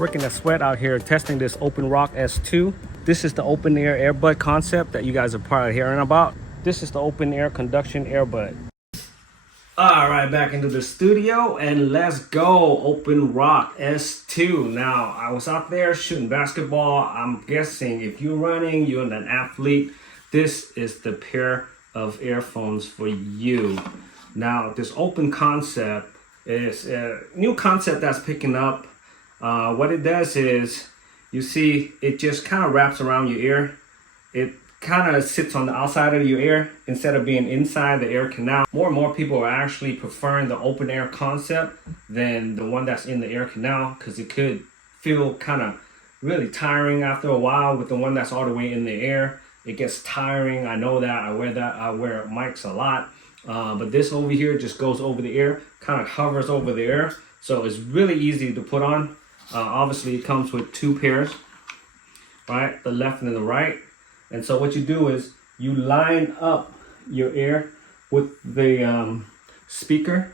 Working a sweat out here testing this OpenRock S2. This is the open air earbud concept that you guys are probably hearing about. This is the open air conduction earbud. All right, back into the studio and let's go. OpenRock S2. Now, I was out there shooting basketball. I'm guessing if you're running, you're an athlete, this is the pair of earphones for you. Now, this open concept is a new concept that's picking up. What it does is, you see, it just kind of wraps around your ear. It kind of sits on the outside of your ear instead of being inside the ear canal. More and more people are actually preferring the open air concept than the one that's in the ear canal, because it could feel kind of really tiring after a while with the one that's all the way in the ear. It gets tiring. I know that. I wear mics a lot. But this over here just goes over the ear, kind of hovers over the ear. So it's really easy to put on. Obviously, it comes with two pairs, right? The left and the right. And so what you do is you line up your ear with the speaker,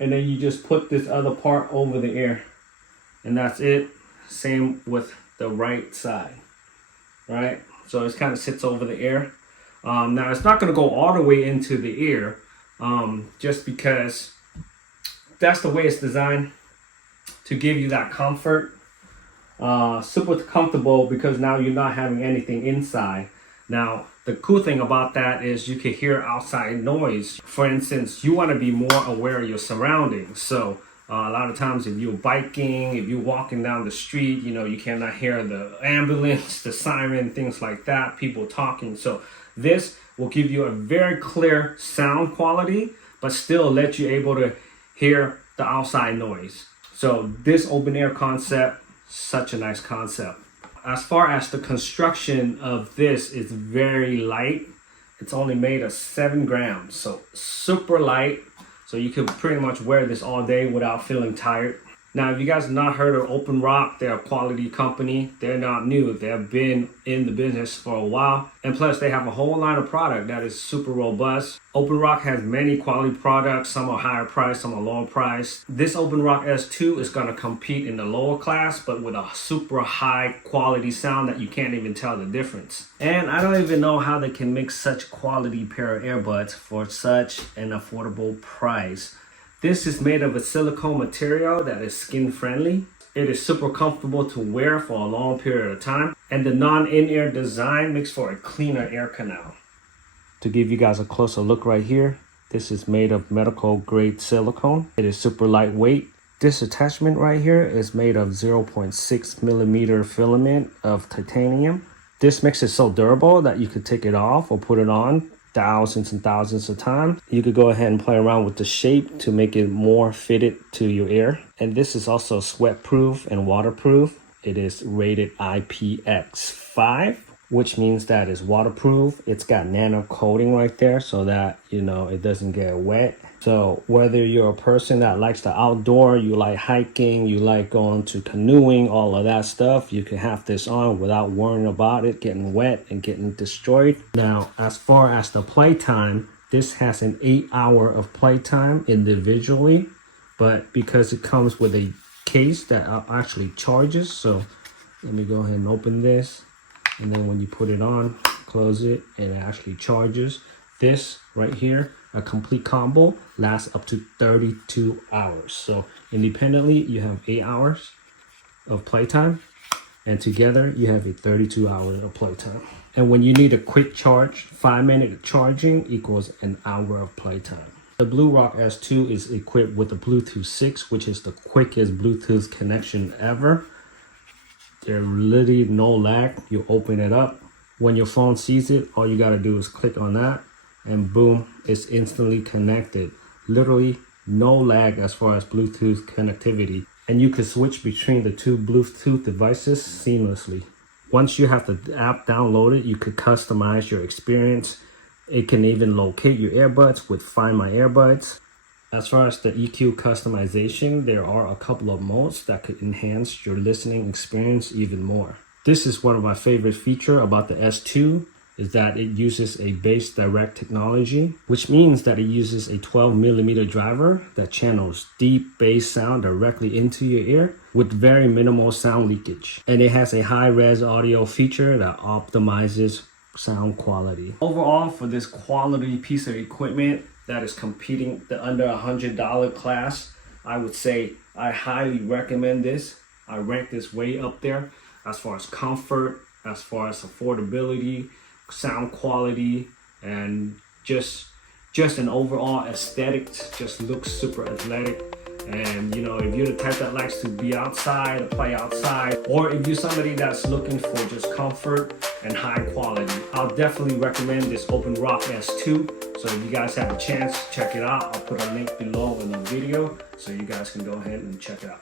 and then you just put this other part over the ear. And that's it. Same with the right side, right? So it kind of sits over the ear. Now, it's not going to go all the way into the ear, just because that's the way it's designed, to give you that comfort. Super comfortable, because now you're not having anything inside. Now, the cool thing about that is you can hear outside noise. For instance, you want to be more aware of your surroundings. So a lot of times if you're biking, if you're walking down the street, you know, you cannot hear the ambulance, the siren, things like that, people talking. So this will give you a very clear sound quality, but still let you able to hear the outside noise. So this open air concept, such a nice concept. As far as the construction of this, it's very light. It's only made of 7 grams, so super light. So you can pretty much wear this all day without feeling tired. Now, if you guys have not heard of OpenRock, they're a quality company. They're not new. They've been in the business for a while. And plus, they have a whole line of product that is super robust. OpenRock has many quality products. Some are higher priced, some are lower priced. This OpenRock S2 is going to compete in the lower class, but with a super high quality sound that you can't even tell the difference. And I don't even know how they can make such quality pair of earbuds for such an affordable price. This is made of a silicone material that is skin friendly. It is super comfortable to wear for a long period of time. And the non-in-ear design makes for a cleaner ear canal. To give you guys a closer look right here, this is made of medical grade silicone. It is super lightweight. This attachment right here is made of 0.6 millimeter filament of titanium. This makes it so durable that you could take it off or put it on thousands and thousands of times. You could go ahead and play around with the shape to make it more fitted to your ear. And this is also sweat proof and waterproof. It is rated IPX5, which means that it's waterproof. It's got nano coating right there so that, you know, it doesn't get wet. So whether you're a person that likes the outdoor, you like hiking, you like going to canoeing, all of that stuff, you can have this on without worrying about it getting wet and getting destroyed. Now, as far as the playtime, this has an 8-hour of playtime individually, but because it comes with a case that actually charges, so let me go ahead and open this, and then when you put it on, close it, and it actually charges. This right here, a complete combo, lasts up to 32 hours. So independently, you have 8 hours of playtime, and together you have a 32 hours of playtime. And when you need a quick charge, 5-minute charging equals an hour of playtime. The BlueRock S2 is equipped with the Bluetooth 6, which is the quickest Bluetooth connection ever. There's literally no lag. You open it up. When your phone sees it, all you gotta do is click on that, and boom, it's instantly connected. Literally no lag as far as Bluetooth connectivity. And you can switch between the two Bluetooth devices seamlessly. Once you have the app downloaded, you could customize your experience. It can even locate your earbuds with Find My Earbuds. As far as the EQ customization, there are a couple of modes that could enhance your listening experience even more. This is one of my favorite features about the S2. is that it uses a bass direct technology, which means that it uses a 12mm driver that channels deep bass sound directly into your ear with very minimal sound leakage. And it has a high-res audio feature that optimizes sound quality. Overall, for this quality piece of equipment that is competing the under $100 class, I would say I highly recommend this. I rank this way up there as far as comfort, as far as affordability, sound quality, and just an overall aesthetic. Just looks super athletic. And you know, if you're the type that likes to be outside, play outside, or if you're somebody that's looking for just comfort and high quality, I'll definitely recommend this OpenRock S2. So if you guys have a chance, check it out. I'll put a link below in the video so you guys can go ahead and check it out.